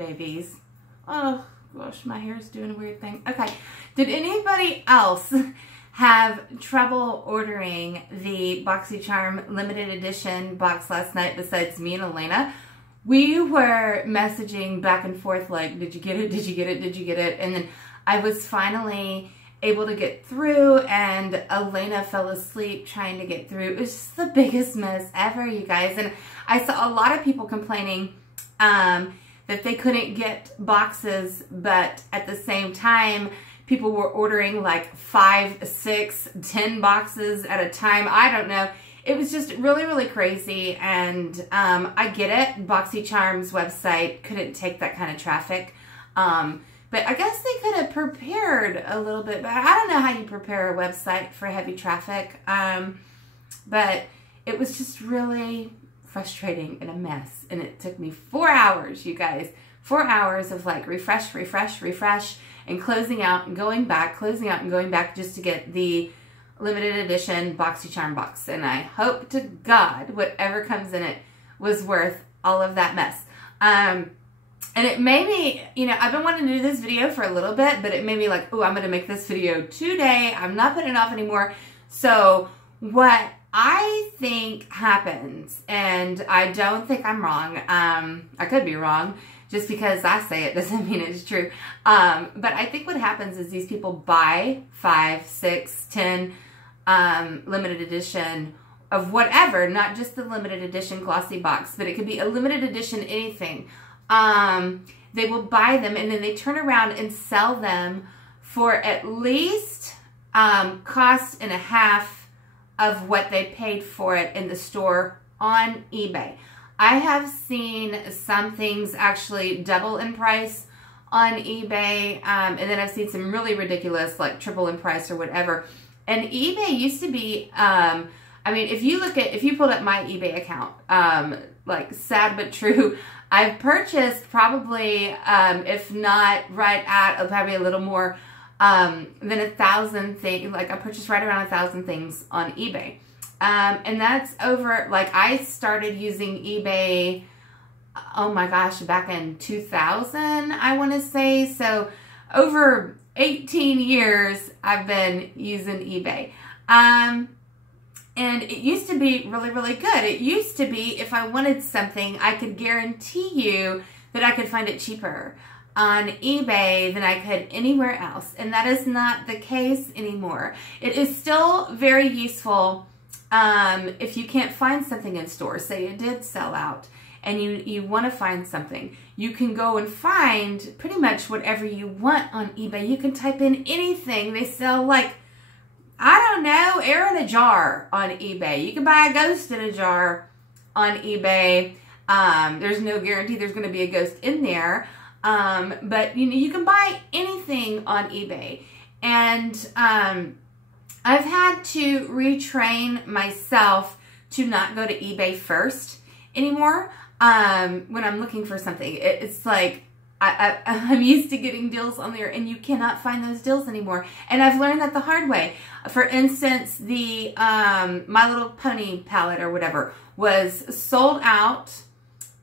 babies. Oh gosh, my hair's doing a weird thing. Okay, did anybody else have trouble ordering the Boxycharm limited edition box last night besides me and Elena? We were messaging back and forth like, did you get it? Did you get it? Did you get it? And then I was finally able to get through, and Elena fell asleep trying to get through. It was just the biggest mess ever, you guys. And I saw a lot of people complaining that they couldn't get boxes, but at the same time, people were ordering like 5, 6, 10 boxes at a time. I don't know. It was just really, really crazy, and I get it. Boxycharm's website couldn't take that kind of traffic. But I guess they could have prepared a little bit better. I don't know how you prepare a website for heavy traffic. But it was just really frustrating and a mess. And it took me 4 hours, you guys. 4 hours of like refresh, refresh, refresh, and closing out and going back, closing out and going back just to get the limited edition Boxycharm box. And I hope to God whatever comes in it was worth all of that mess. And it made me, you know, I've been wanting to do this video for a little bit, but it made me like, oh, I'm going to make this video today. I'm not putting it off anymore. So what I think happens, and I don't think I'm wrong. I could be wrong. Just because I say it doesn't mean it's true. But I think what happens is these people buy 5, 6, 10 limited edition of whatever, not just the limited edition glossy box, but it could be a limited edition anything. They will buy them and then they turn around and sell them for at least cost and a half of what they paid for it in the store on eBay. I have seen some things actually double in price on eBay, and then I've seen some really ridiculous, like triple in price or whatever. And eBay used to be, I mean, if you pulled up my eBay account, like sad but true, I've purchased probably, if not right at, probably a little more than 1,000 things. Like I purchased right around 1,000 things on eBay. And that's over, like I started using eBay, oh my gosh, back in 2000, I want to say. So over 18 years, I've been using eBay. And it used to be really, really good. It used to be if I wanted something, I could guarantee you that I could find it cheaper on eBay than I could anywhere else. And that is not the case anymore. It is still very useful if you can't find something in stores. Say it did sell out and you want to find something. You can go and find pretty much whatever you want on eBay. You can type in anything. They sell like, I don't know, air in a jar on eBay. You can buy a ghost in a jar on eBay. There's no guarantee there's going to be a ghost in there. But you know, you can buy anything on eBay. And I've had to retrain myself to not go to eBay first anymore when I'm looking for something. It's like I'm used to getting deals on there, and you cannot find those deals anymore. And I've learned that the hard way. For instance, the My Little Pony palette or whatever was sold out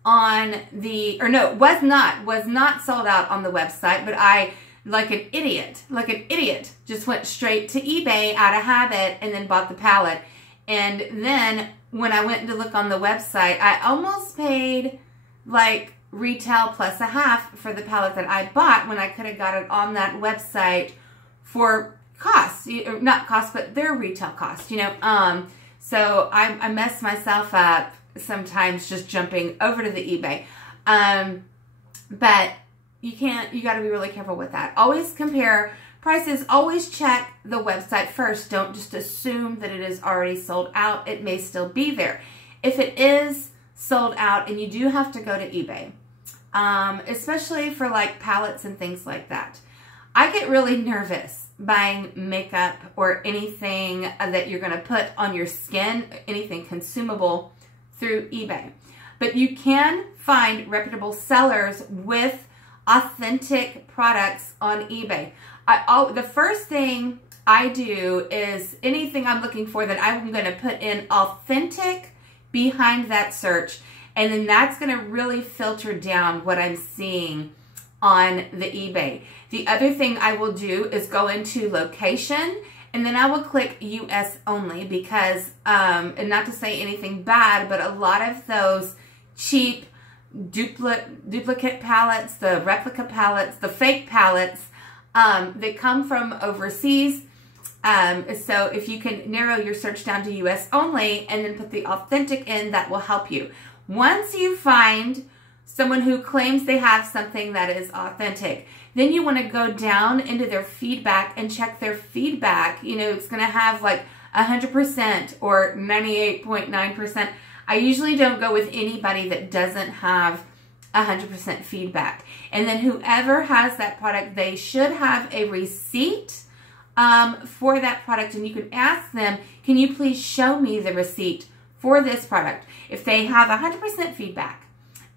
on the, or no, was not sold out on the website, but I, like an idiot, just went straight to eBay out of habit and then bought the palette. And then when I went to look on the website, I almost paid like retail plus a half for the palette that I bought when I could have got it on that website for cost, not cost, but their retail cost, you know. So I mess myself up sometimes just jumping over to the eBay. But you got to be really careful with that. Always compare prices. Always check the website first. Don't just assume that it is already sold out. It may still be there. If it is sold out and you do have to go to eBay, especially for like palettes and things like that, I get really nervous buying makeup or anything that you're going to put on your skin, anything consumable through eBay. But you can find reputable sellers with authentic products on eBay. The first thing I do is anything I'm looking for that I'm going to put in authentic behind that search. And then that's going to really filter down what I'm seeing on the eBay. The other thing I will do is go into location, and then I will click US only because, and not to say anything bad, but a lot of those cheap duplicate palettes, the replica palettes, the fake palettes, they come from overseas. So if you can narrow your search down to US only and then put the authentic in, that will help you. Once you find someone who claims they have something that is authentic, then you want to go down into their feedback and check their feedback. You know, it's going to have like 100% or 98.9%. I usually don't go with anybody that doesn't have 100% feedback. And then whoever has that product, they should have a receipt for that product. And you can ask them, can you please show me the receipt for this product? If they have 100% feedback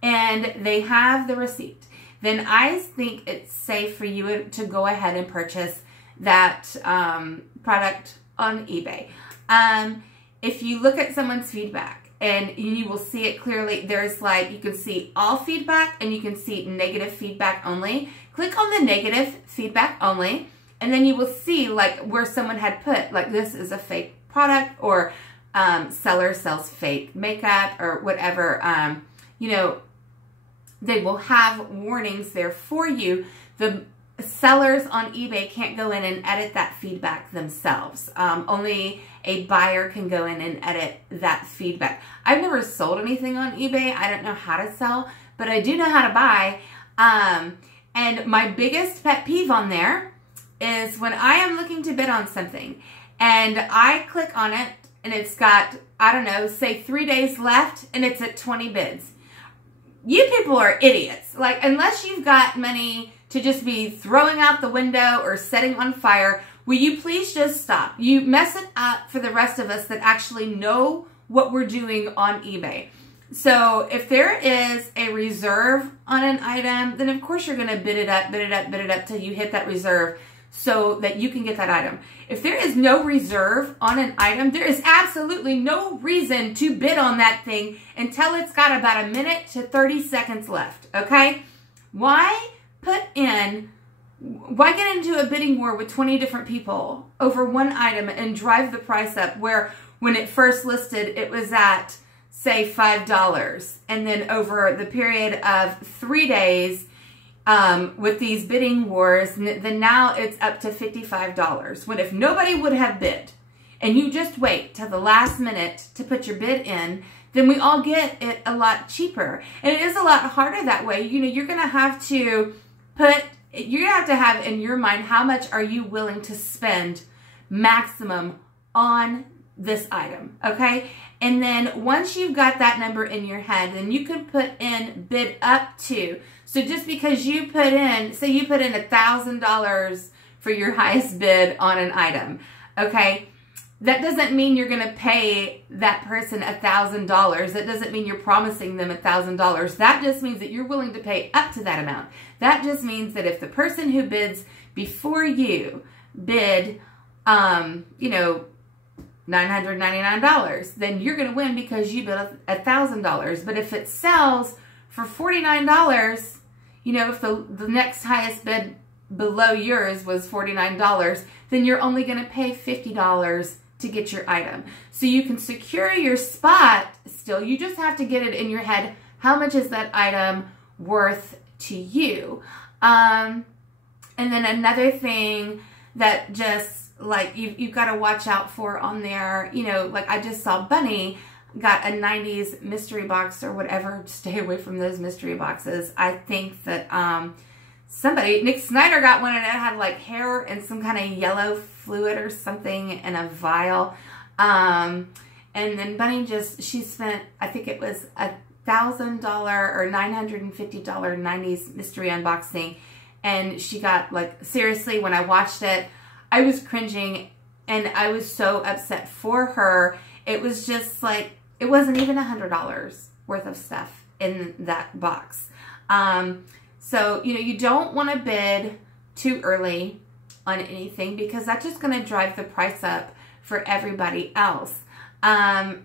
and they have the receipt, then I think it's safe for you to go ahead and purchase that product on eBay. If you look at someone's feedback, and you will see it clearly, there's like, you can see all feedback and you can see negative feedback only. Click on the negative feedback only, and then you will see like where someone had put, like, this is a fake product, or seller sells fake makeup, or whatever. You know, they will have warnings there for you. The sellers on eBay can't go in and edit that feedback themselves. Only a buyer can go in and edit that feedback. I've never sold anything on eBay. I don't know how to sell, but I do know how to buy. And my biggest pet peeve on there is when I am looking to bid on something and I click on it and it's got, I don't know, say 3 days left and it's at 20 bids. You people are idiots. Like, unless you've got money to just be throwing out the window or setting on fire, will you please just stop? You mess it up for the rest of us that actually know what we're doing on eBay. So if there is a reserve on an item, then of course you're going to bid it up till you hit that reserve so that you can get that item. If there is no reserve on an item, there is absolutely no reason to bid on that thing until it's got about a minute to 30 seconds left, okay? Why get into a bidding war with 20 different people over one item and drive the price up, where when it first listed, it was at, say, $5. And then over the period of 3 days, with these bidding wars, then now it's up to $55. When if nobody would have bid, and you just wait till the last minute to put your bid in, then we all get it a lot cheaper. And it is a lot harder that way. You know, you're going to have to have in your mind, how much are you willing to spend maximum on this item, okay? And then once you've got that number in your head, then you can put in bid up to. So just because you put in, say you put in $1,000 for your highest bid on an item, okay? That doesn't mean you're going to pay that person $1,000. That doesn't mean you're promising them $1,000. That just means that you're willing to pay up to that amount. That just means that if the person who bids before you bid, you know, $999, then you're going to win because you bid $1,000. But if it sells for $49, you know, if the next highest bid below yours was $49, then you're only going to pay $50 to get your item. So you can secure your spot still. You just have to get it in your head. How much is that item worth to you? And then another thing that just like you've got to watch out for on there, you know, like I just saw Bunny got a 90s mystery box or whatever. Stay away from those mystery boxes. I think that Nick Snyder got one and it had like hair and some kind of yellow fluid or something in a vial. And then Bunny she spent, I think it was $1,000 or $950 90s mystery unboxing. And she got, like, seriously, when I watched it, I was cringing and I was so upset for her. It was just like, it wasn't even $100 worth of stuff in that box. So, you know, you don't want to bid too early on anything because that's just going to drive the price up for everybody else. I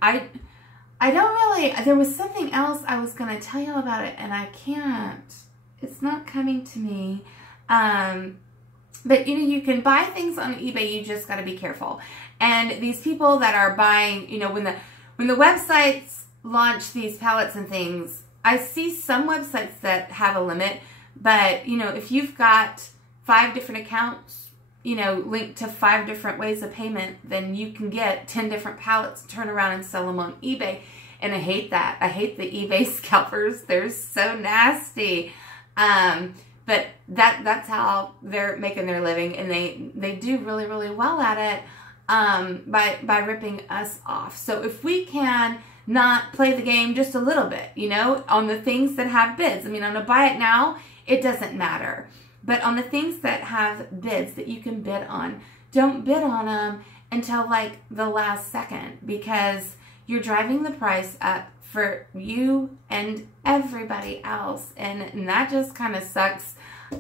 I don't really, there was something else I was going to tell you about it, and I can't. It's not coming to me. But, you know, you can buy things on eBay. You just got to be careful. And these people that are buying, you know, when the websites launch these pallets and things, I see some websites that have a limit. But, you know, if you've got 5 different accounts, you know, linked to 5 different ways of payment, then you can get 10 different pallets, turn around and sell them on eBay. And I hate that. I hate the eBay scalpers. They're so nasty. But that's how they're making their living, and they do really, really well at it by ripping us off. So if we can not play the game just a little bit, you know, on the things that have bids. I mean, on a buy it now, it doesn't matter. But on the things that have bids that you can bid on, don't bid on them until like the last second, because you're driving the price up for you and everybody else, and that just kind of sucks.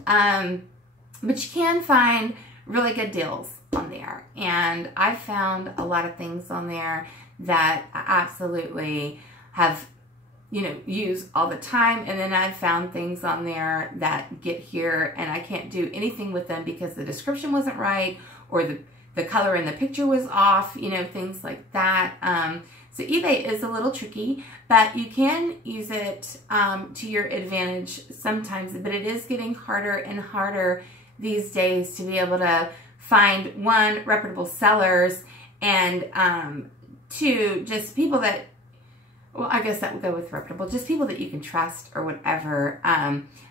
But you can find really good deals on there, and I've found a lot of things on there that I absolutely have, you know, use all the time, and then I've found things on there that get here and I can't do anything with them because the description wasn't right, or the color in the picture was off, you know, things like that. So eBay is a little tricky, but you can use it to your advantage sometimes. But it is getting harder and harder these days to be able to find, 1, reputable sellers, and 2, just people that, well, I guess that would go with reputable, just people that you can trust or whatever.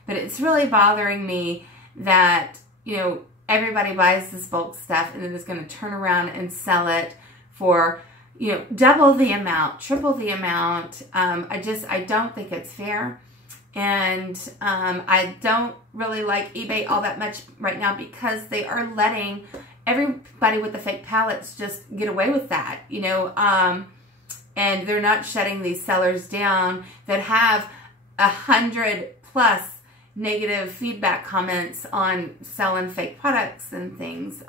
But it's really bothering me that, you know, everybody buys this bulk stuff and then is going to turn around and sell it for, you know, double the amount, triple the amount. I don't think it's fair. And I don't really like eBay all that much right now because they are letting everybody with the fake pallets just get away with that, you know, and they're not shutting these sellers down that have 100+ negative feedback comments on selling fake products and things.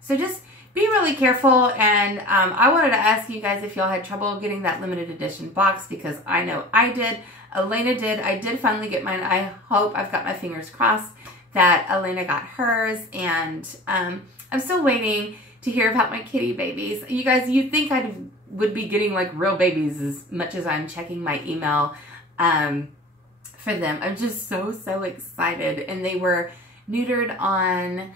So just be really careful, and I wanted to ask you guys if y'all had trouble getting that limited edition box, because I know I did. Elena did. I did finally get mine. I hope, I've got my fingers crossed that Elena got hers, and I'm still waiting to hear about my kitty babies. You guys, you'd think I would be getting like real babies as much as I'm checking my email for them. I'm just so excited, and they were neutered on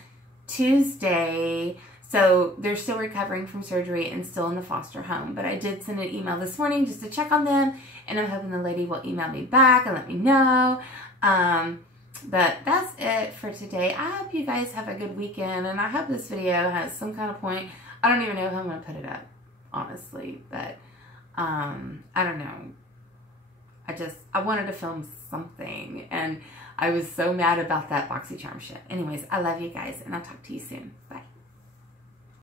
Tuesday. So they're still recovering from surgery and still in the foster home. But I did send an email this morning just to check on them, and I'm hoping the lady will email me back and let me know. But that's it for today. I hope you guys have a good weekend, and I hope this video has some kind of point. I don't even know how I'm going to put it up, honestly. But I don't know. I wanted to film something, and I was so mad about that Boxycharm shit. Anyways, I love you guys, and I'll talk to you soon. Bye.